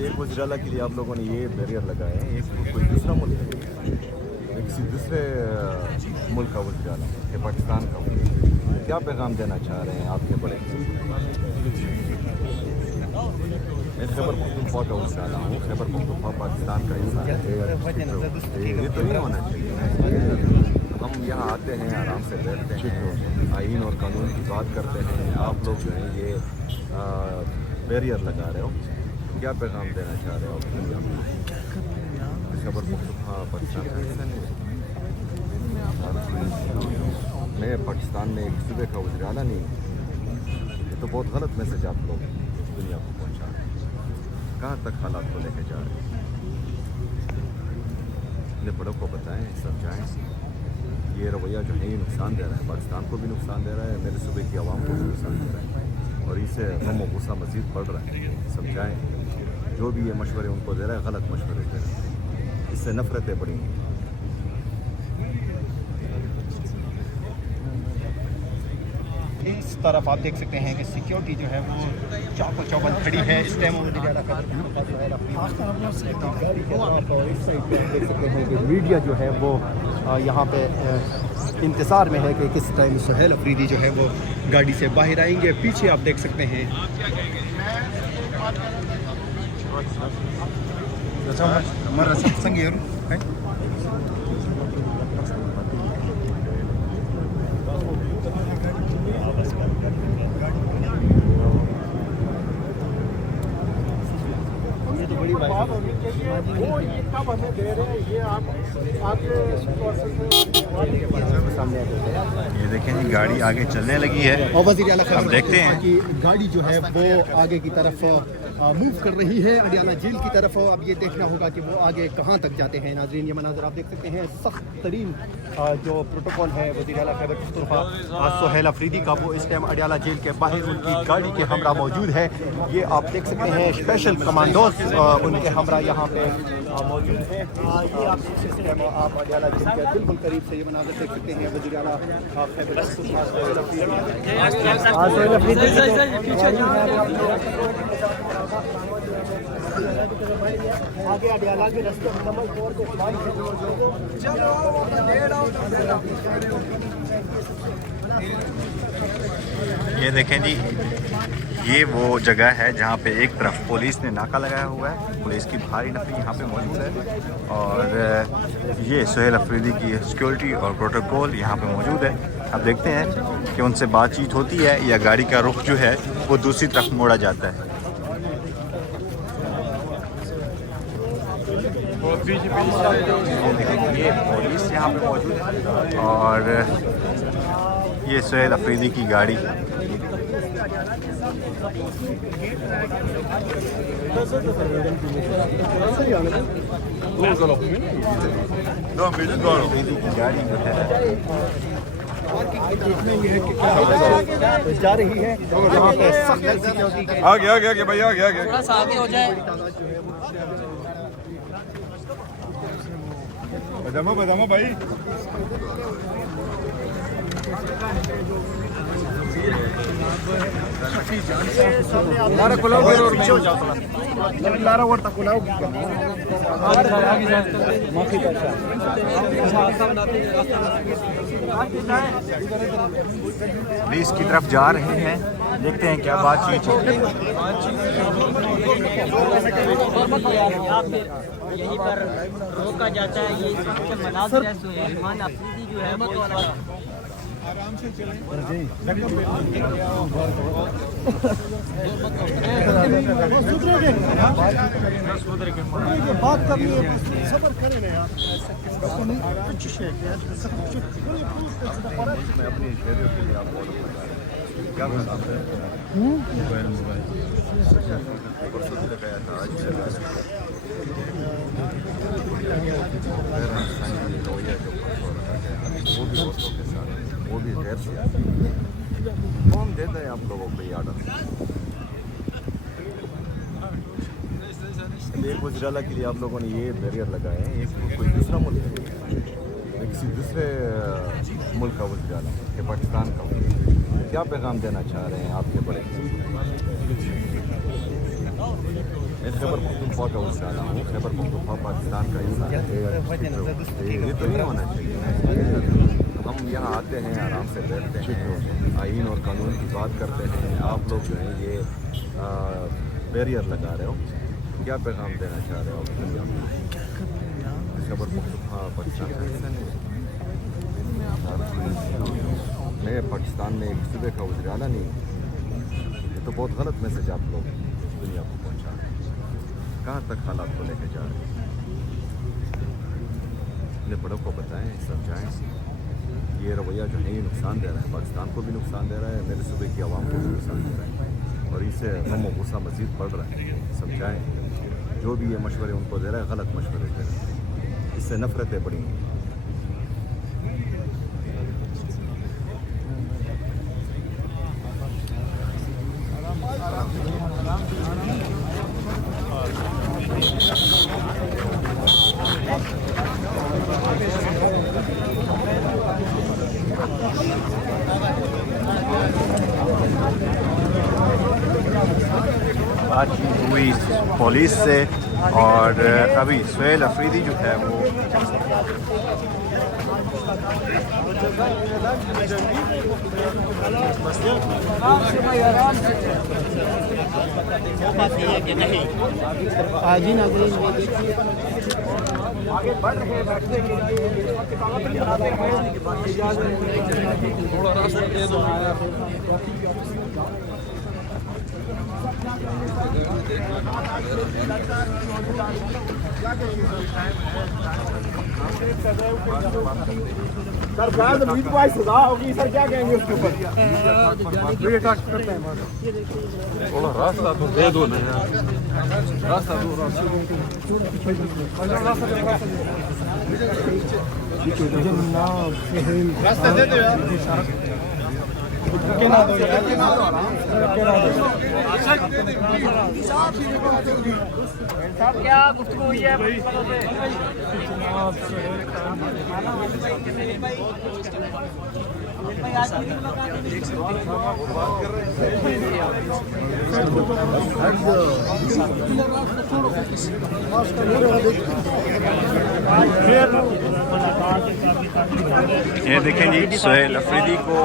एक वज़ीर-ए-आला के लिए आप लोगों ने ये बैरियर लगाए हैं, एक कोई दूसरा मुल्क है, एक किसी दूसरे मुल्क का वज़ीर-ए-आला है, पाकिस्तान का। क्या पैगाम देना चाह रहे हैं आपके बड़े? मैं खैबर पख्तूनख्वा का वज़ीर-ए-आला हूँ, खैबर पख्तूनख्वा पाकिस्तान का हिस्सा है। ये तो नहीं होना चाहिए। हम यहाँ आते हैं, आराम से बैठते हैं, आईन और कानून की बात करते हैं, आप लोग जो है ये बैरियर लगा रहे हो। क्या पैगाम देना चाह रहे हो आप? खैबर पख्तूनख्वा पाकिस्तान का हिस्सा नहीं है। मैं पाकिस्तान में एक सूबे का वज़ीर-ए-आला नहीं हूँ। ये तो बहुत गलत मैसेज आप लोग दुनिया को पहुँचा रहे हैं। कहाँ तक हालात को लेके जा रहे हैं? अपने बड़ों को बताएं, समझाएं। ये रवैया जो है ये नुकसान दे रहा है, पाकिस्तान को भी नुकसान दे रहा है, मेरे सूबे की आवाम को भी नुकसान दे रहा है, और इससे गम और गुस्सा मज़ीद बढ़ रहा है। समझाएं, जो भी ये मशवरे उनको दे रहा है गलत मशवरे दे रहा है, इससे नफ़रतें बढ़ेंगी। इस तरफ आप देख सकते हैं कि सिक्योरिटी जो है वो चाको चौबंद खड़ी है। इस टाइम मीडिया जो है वो यहाँ पे इंतज़ार में है कि किस टाइम सुहेल अफरीदी जो है वो गाड़ी से बाहर आएंगे। पीछे आप देख सकते हैं ये देखें जी, गाड़ी आगे चलने लगी है। और वज़ीर-ए-आला हम देखते हैं कि गाड़ी जो है वो आगे की तरफ मूव कर रही है अडियाला जेल की तरफ। अब ये देखना होगा कि वो आगे कहाँ तक जाते हैं। नाज़रीन, ये मनाज़र आप देख सकते हैं, सख्त तरीन जो प्रोटोकॉल है वज़ीर-ए-आला खैबर पख्तूनख्वा सुहेल अफरीदी का, वो इस टाइम अडियाला जेल के बाहर उनकी गाड़ी के हमरा मौजूद है। ये आप देख सकते हैं स्पेशल कमांडोज उनके हमरा यहाँ पे मौजूद है। ये आप देख सकते हैं, आप अडियाला जेल के बिल्कुल करीब से ये मनाज़र देख सकते हैं। वज़ीर-ए-आला खैबर पख्तूनख्वा सुहेल अफरीदी आगे अडियाला के रास्ते मुकम्मल तौर पे ये देखें जी, ये वो जगह है जहाँ पे एक तरफ पुलिस ने नाका लगाया हुआ है, पुलिस की भारी नफरी यहाँ पे मौजूद है, और ये सुहेल अफरीदी की सिक्योरिटी और प्रोटोकॉल यहाँ पे मौजूद है। अब देखते हैं कि उनसे बातचीत होती है या गाड़ी का रुख जो है वो दूसरी तरफ मोड़ा जाता है। ये पुलिस यहाँ पे मौजूद है और ये सुहेल अफरीदी की गाड़ी। अफरीदी की गाड़ी जो है जा रही है। यहाँ पे सख्त सिक्योरिटी के आगे भाई, आगे थोड़ा सा आगे हो जाए। बदामो भाई। लारा खुलाओ, फिर और पीछे हो जाओ थोड़ा। लारा और तक खुलाओ। पुलिस की तरफ जा रहे हैं, देखते हैं क्या बातचीत होती है। यहीं पर रोका जाता है। ये इस वक्त के मनाज़िर है। सुहेल अफरीदी जो है वो आराम से चलें। बात करनी है, सब्र करें ना यार। मैं अपनी शहरियों के लिए आपको क्या बताता है, परसों भी लगाया था, आज भी लगाया था। वो भी दोस्तों के साथ, वो भी गैर सियासी। कौन देता है आप लोगों को ये आदत? एक वज़ीर-ए-आला के लिए आप लोगों ने ये बैरियर लगाए हैं, एक कोई दूसरा मुल्क है, एक किसी दूसरे मुल्क का वज़ीर-ए-आला है, पाकिस्तान का। क्या पैगाम देना चाह रहे हैं आपके बड़े? मैं खैबर पख्तूनख्वा का उससे आया हूँ। खैबर पख्तूनख्वा पाकिस्तान का हिस्सा है। ये तो नहीं होना चाहिए। हम यहाँ आते हैं, आराम से बैठते हैं, आइन और कानून की बात करते हैं। आप लोग जो हैं ये बैरियर लगा रहे हो। क्या पैगाम देना चाह रहे हो? खैबर पख्तूनख्वा पाकिस्तान का हिस्सा है। मैं पाकिस्तान में एक सूबे का वज़ीर आला नहीं हूँ। ये तो बहुत गलत मैसेज आप लोग दुनिया को पहुँचा रहे हैं। कहाँ तक हालात को लेके जा रहे हैं? अपने बड़ों को बताएं, समझाएं। ये रवैया जो है ये नुकसान दे रहा है, पाकिस्तान को भी नुकसान दे रहा है, मेरे सूबे की आवाम को भी नुकसान दे रहा है, और इससे गम और गुस्सा मज़ीद बढ़ रहा है। समझाएं, जो भी ये मशवरे उनको दे रहा है गलत मशवरे दे रहे हैं, इससे नफरतें बढ़ेंगी। बातचीत हुई पुलिस से और अभी सुहेल अफरीदी जो है वो जी नाज़रीन, आगे बढ़ रहे हैं बैठने के लिए। थोड़ा रास्ता दे दो। सरकार उम्मीद को आज सजा होगी, सर क्या कहेंगे उसके ऊपर? थोड़ा रास्ता तो दे दो ना यार, रास्ता दो, रास्ता दे दो यार। क्या गुफ्तगू हुई है? ये देखें जी, सुहेल अफरीदी को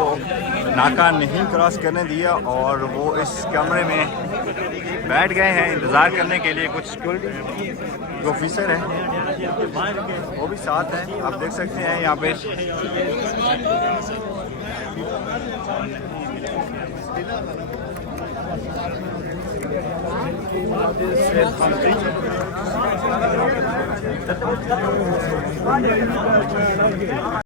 नाका नहीं क्रॉस करने दिया और वो इस कमरे में बैठ गए हैं इंतज़ार करने के लिए। कुछ सिक्योरिटी जो ऑफिसर हैं वो भी साथ हैं, आप देख सकते हैं यहाँ पे